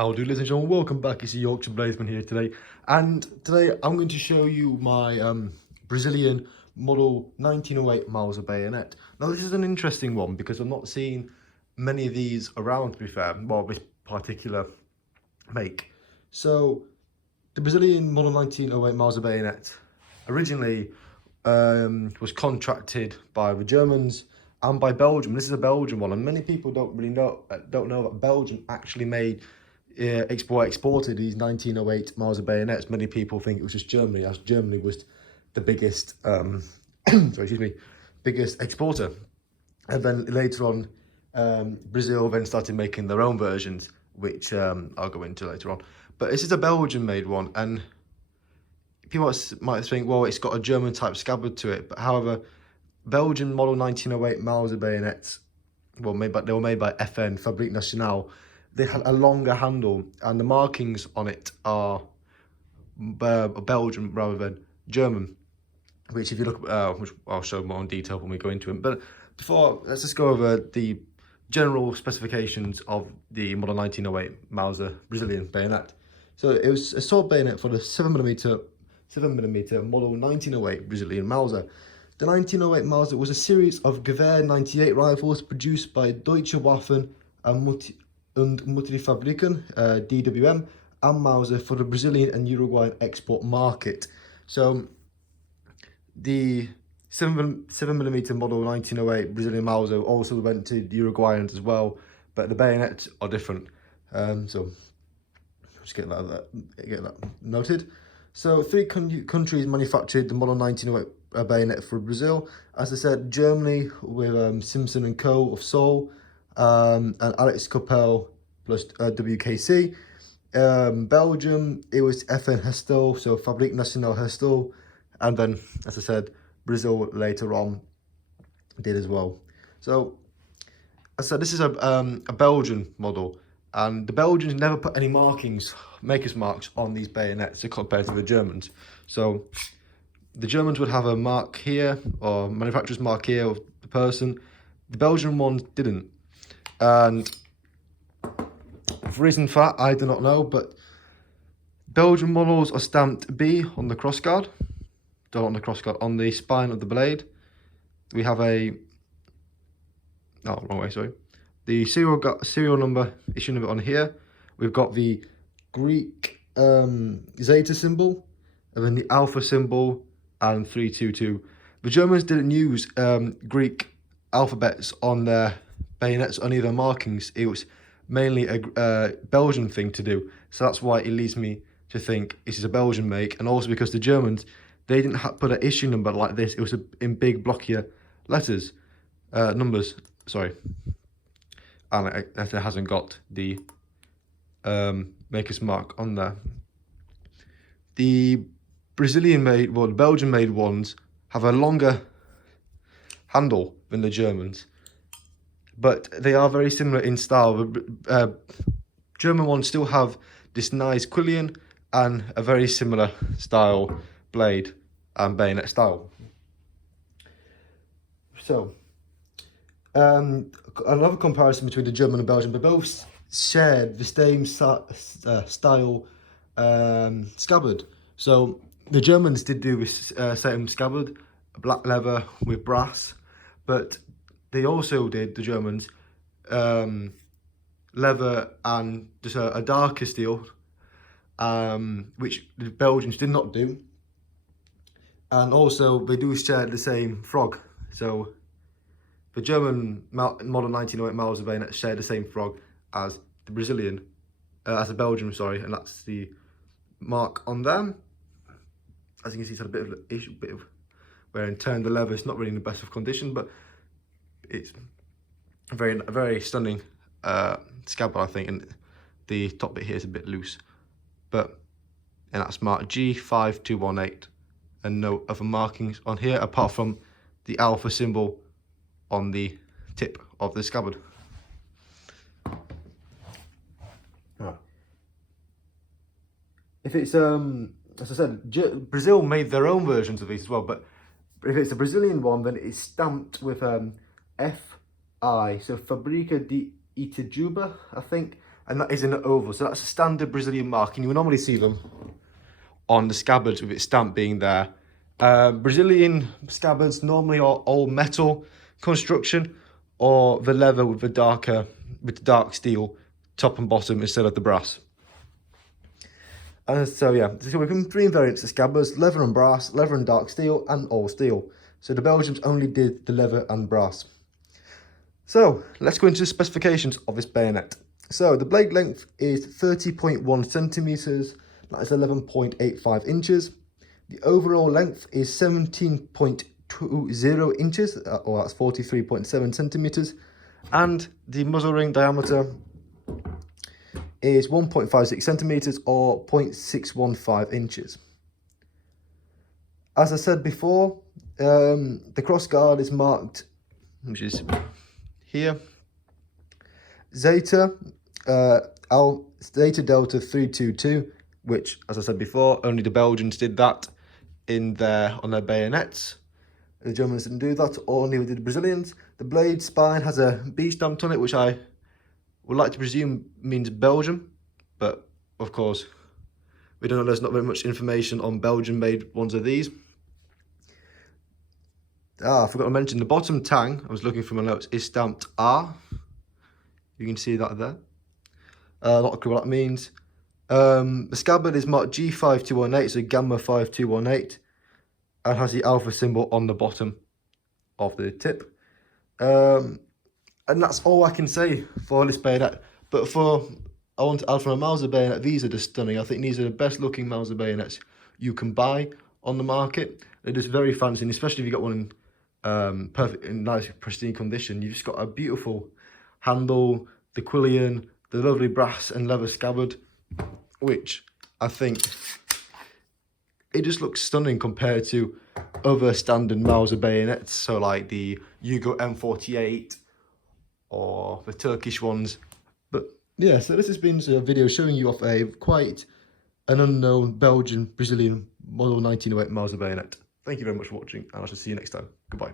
How do, ladies and gentlemen, welcome back. It's the Yorkshire Blazeman here today, and today I'm going to show you my Brazilian model 1908 Mauser bayonet. Now this is an interesting one because I've not seen many of these around, to be fair, well, this particular make. So the Brazilian model 1908 Mauser bayonet originally was contracted by the Germans and by Belgium. This is a Belgian one, and many people don't know that Belgium actually made exported these 1908 Mauser bayonets. Many people think it was just Germany, as Germany was the biggest biggest exporter. And then later on, Brazil then started making their own versions, which I'll go into later on. But this is a Belgian made one, and people might think, well, it's got a German type scabbard to it. But however, Belgian model 1908 Mauser bayonets, they were made by FN, Fabrique Nationale. They had a longer handle, and the markings on it are Belgian rather than German. Which, if you look, which I'll show more in detail when we go into it. But before, let's just go over the general specifications of the model 1908 Mauser Brazilian bayonet. So it was a sword bayonet for the 7mm model 1908 Brazilian Mauser. The 1908 Mauser was a series of Gewehr 98 rifles produced by Deutsche Waffen und Multifabriken, DWM, and Mauser for the Brazilian and Uruguayan export market. So the 7mm model 1908 Brazilian Mauser also went to the Uruguayans as well, but the bayonets are different. So just get that noted. So three countries manufactured the model 1908 bayonet for Brazil. As I said, Germany with Simpson and Co. of Seoul, and Alex Coppel plus WKC. Belgium, it was FN Herstal, so Fabrique Nationale Herstal, and then, as I said, Brazil later on did as well. So, as I said, this is a Belgian model, and the Belgians never put any markings, maker's marks, on these bayonets compared to the Germans. So the Germans would have a mark here, or manufacturer's mark here of the person. The Belgian ones didn't. And the reason for that, I do not know, but Belgian models are stamped B on the crossguard. Not on the crossguard, on the spine of the blade. We have a, oh, wrong way, sorry. The serial number, issue number on here. We've got the Greek Zeta symbol, and then the Alpha symbol, and 322. The Germans didn't use Greek alphabets on their bayonets, on either markings. It was mainly a Belgian thing to do, so that's why it leads me to think this is a Belgian make. And also because the Germans, they didn't put an issue number like this. It was in big blockier letters, numbers, sorry, and it hasn't got the maker's mark on there. The Brazilian made, well, the Belgian made ones have a longer handle than the Germans, but they are very similar in style. The German ones still have this nice quillion and a very similar style blade and bayonet style. So another comparison between the German and Belgian, they both shared the same style scabbard. So the Germans did do this same scabbard, black leather with brass, but they also did, the Germans, leather and just a darker steel, which the Belgians did not do. And also they do share the same frog. So the German model 1908 Mauser bayonet share the same frog as the Brazilian, as the Belgian, sorry, and that's the mark on them. As you can see, it's had a bit of wear and tear. The leather is not really in the best of condition, but it's a very stunning scabbard, I think, and the top bit here is a bit loose, but, and that's marked G5218, and no other markings on here apart from the Alpha symbol on the tip of the scabbard. If it's as I said, Brazil made their own versions of these as well, but if it's a Brazilian one, then it's stamped with FI, so Fabrica de Itajuba, I think, and that is in an oval. So that's a standard Brazilian mark, and you will normally see them on the scabbards with its stamp being there. Brazilian scabbards normally are all metal construction, or the leather with the dark steel top and bottom instead of the brass. And so yeah, so we've got 3 variants of scabbards: leather and brass, leather and dark steel, and all steel. So the Belgians only did the leather and brass. So let's go into the specifications of this bayonet. So the blade length is 30.1 centimeters, that is 11.85 inches. The overall length is 17.20 inches, or that's 43.7 centimeters. And the muzzle ring diameter is 1.56 centimeters, or 0.615 inches. As I said before, the cross guard is marked, which is here, Zeta Delta 322, which, as I said before, only the Belgians did that on their bayonets. The Germans didn't do that, or neither did the Brazilians. The blade spine has a B stamped on it, which I would like to presume means Belgium, but of course we don't know. There's not very much information on Belgian-made ones of these. I forgot to mention the bottom tang, I was looking for my notes, is stamped R. You can see that there. Not clear what that means. The scabbard is marked G5218, so Gamma 5218, and has the alpha symbol on the bottom of the tip. And that's all I can say for this bayonet. But for Untitled Mauser bayonet, these are just stunning. I think these are the best looking Mauser bayonets you can buy on the market. They're just very fancy, and especially if you got one in perfect, in nice, pristine condition. You've just got a beautiful handle, the quillion, the lovely brass and leather scabbard, which I think it just looks stunning compared to other standard Mauser bayonets, so like the Hugo M48 or the Turkish ones. But yeah, so this has been a video showing you off quite an unknown Belgian Brazilian model 1908 Mauser bayonet. Thank you very much for watching, and I shall see you next time. Goodbye.